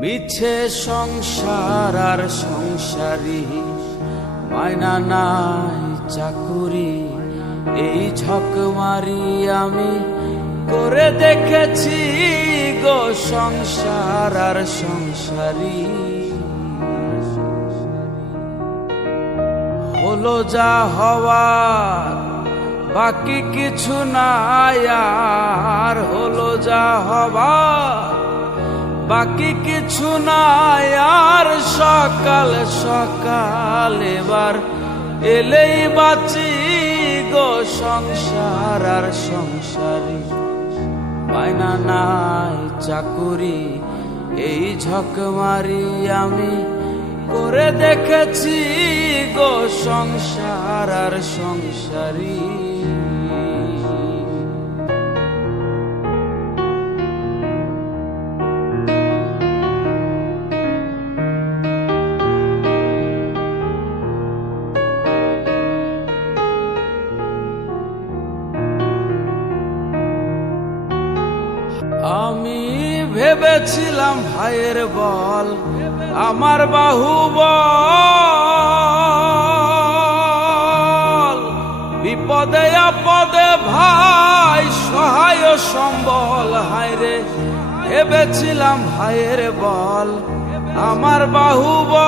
মিছে সংসার আর সংসারী, মায়না নাই চাকুরি, এই ঝক মারি আমি করে দেখেছি গো সংসার আর সংসারী। হলো যা হওয়ার বাকি কিছু নাই আর, হলো যা হওয়ার বাকি কিছু নাই আর। সকাল সকাল এবার এলেই বাঁচি গো সংসার আর সংসারী, মায়না নাই চাকুরি, এই ঝক মারি আমি করে দেখেছি গো সংসার আর সংসারী। আমি ভেবেছিলাম ভাইয়ের বল আমার বাহুবল, বিপদে আপদে ভাই সহায় সম্বল। হায়রে ভেবেছিলাম ভাইয়ের বল আমার বাহুবল,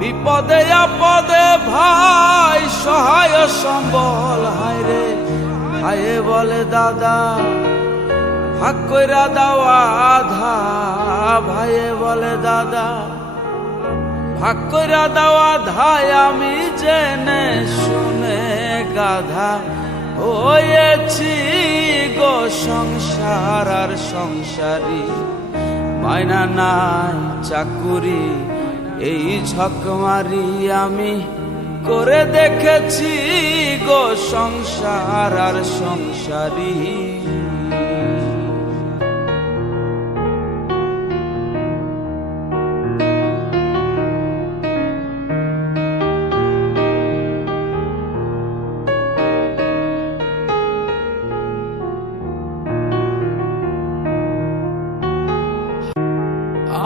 বিপদে আপদে ভাই সহায় সম্বল। হায়রে ভাইয়ে বলে দাদা ভাগ কইরা দাও আধা, ভাইয়ে বলে দাদা ভাগ কইরা দাও আধা। আমি জেনে শুনে গাধা হয়েছি গো সংসার আর সংসারী, মায়না নাই চাকুরি, এই ঝক মারি আমি করে দেখেছি গো সংসার আর সংসারী।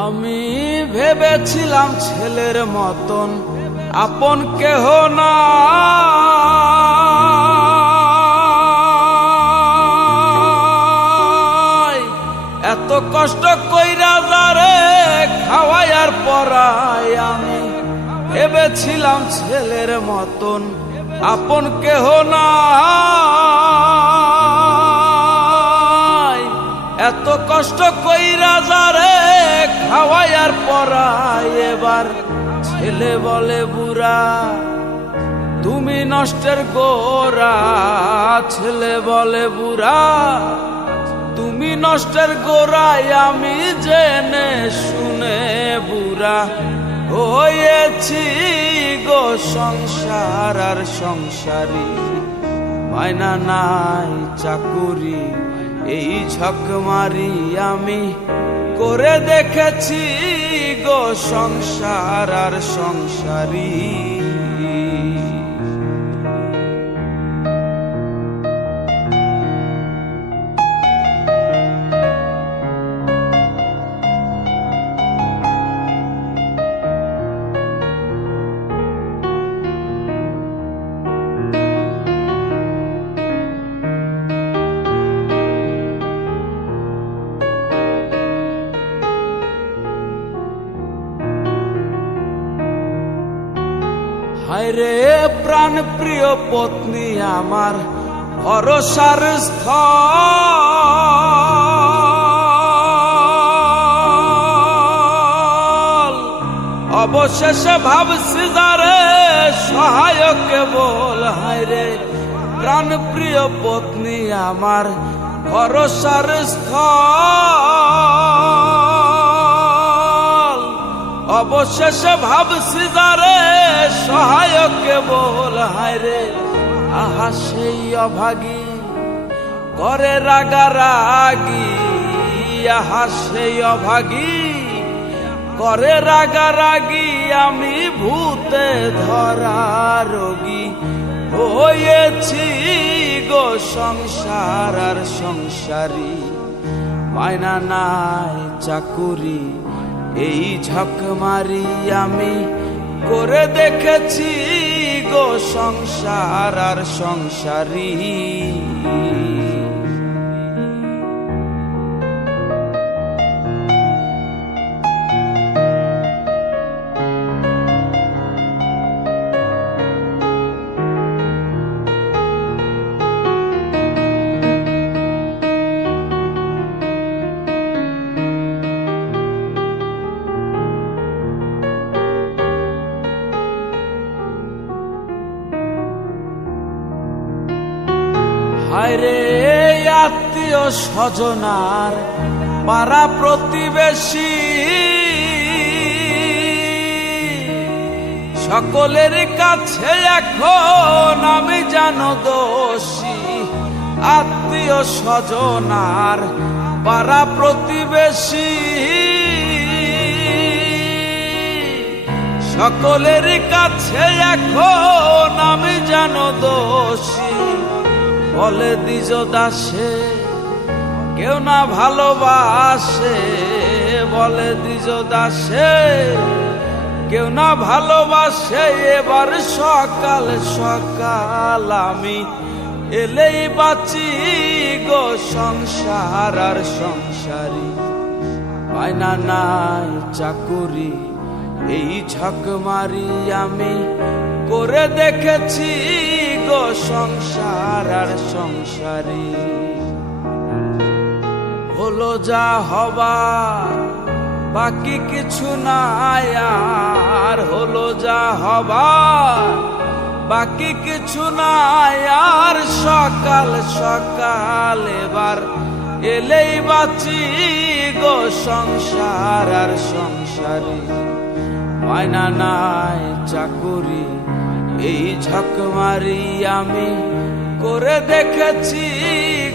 আমি ভেবেছিলাম ছেলের মতন আপন কেহ না, এত কষ্ট কইরা যারে খাওয়াই আর পরাই। আমি ভেবেছিলাম ছেলের মতন আপন কেহ না, এত কষ্ট কইরা যারে খাওয়াই আর পরাই। এবার ছেলে বলে বুড়া তুমি নষ্টের গোড়া, ছেলে বলে বুড়া তুমি নষ্টের গোড়ায়। আমি জেনে শুনে বুড়া হয়েছি গো সংসার আর সংসারী, মায়না নাই চাকুরি, এই ঝক মারি আমি করে দেখেছি গো সংসার আর সংসারী। হায়রে প্রাণ প্রিয় পত্নী আমার ভরসার স্থল, অবশেষে ভাবছি যারে সহায়ক কেবল। হায়রে প্রাণ প্রিয় পত্নী আমার ভরসার স্থল, অবশেষে ভাবছি যারে সহায়ক কেবল। হায়রে আহা সেই অভাগী করে রাগারাগি, আহা সেই অভাগী করে রাগারাগি। আমি ভূতে ধরা রোগী হয়েছি গো সংসার আর সংসারী, মায়না নাই চাকুরি এই ঝকমারি আমি করে দেখেছি গো সংসার আর সংসারী। হায়রে আত্মীয় স্বজনার পাড়া প্রতিবেশী সকলের কাছে এখন আমি জানো দোষী। আত্মীয় স্বজনার পাড়া প্রতিবেশী সকলের কাছে এখন আমি জানো দোষী। বলে দ্বিজ দাসে কেউ না ভালোবাসে, বলে দ্বিজ দাসে কেউ না ভালোবাসে। এবার সকাল সকাল আমি এলেই বাঁচি গো সংসার আর সংসারী, মায়না নাই চাকুরি এই ঝকমারি আমি করে দেখেছি গো সংসার আর সংসারী। হলো যা হবার বাকি কিছু নাই আর, হলো যা হবার বাকি কিছু নাই আর। সকাল সকাল এবার এলেই বাঁচি গো সংসার আর সংসারী, মায়না নাই চাকুরি এই ঝকমারি আমি করে দেখেছি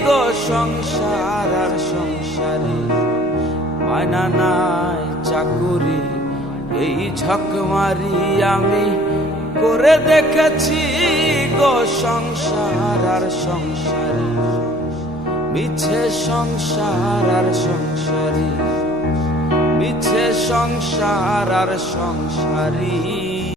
গো সংসার আর সংসারী, মায়না নাই চাকুরি এই ঝকমারি আমি করে দেখেছি গো সংসার আর সংসারী। মিছে সংসার আর সংসারী, মিছে সংসার আর সংসারী।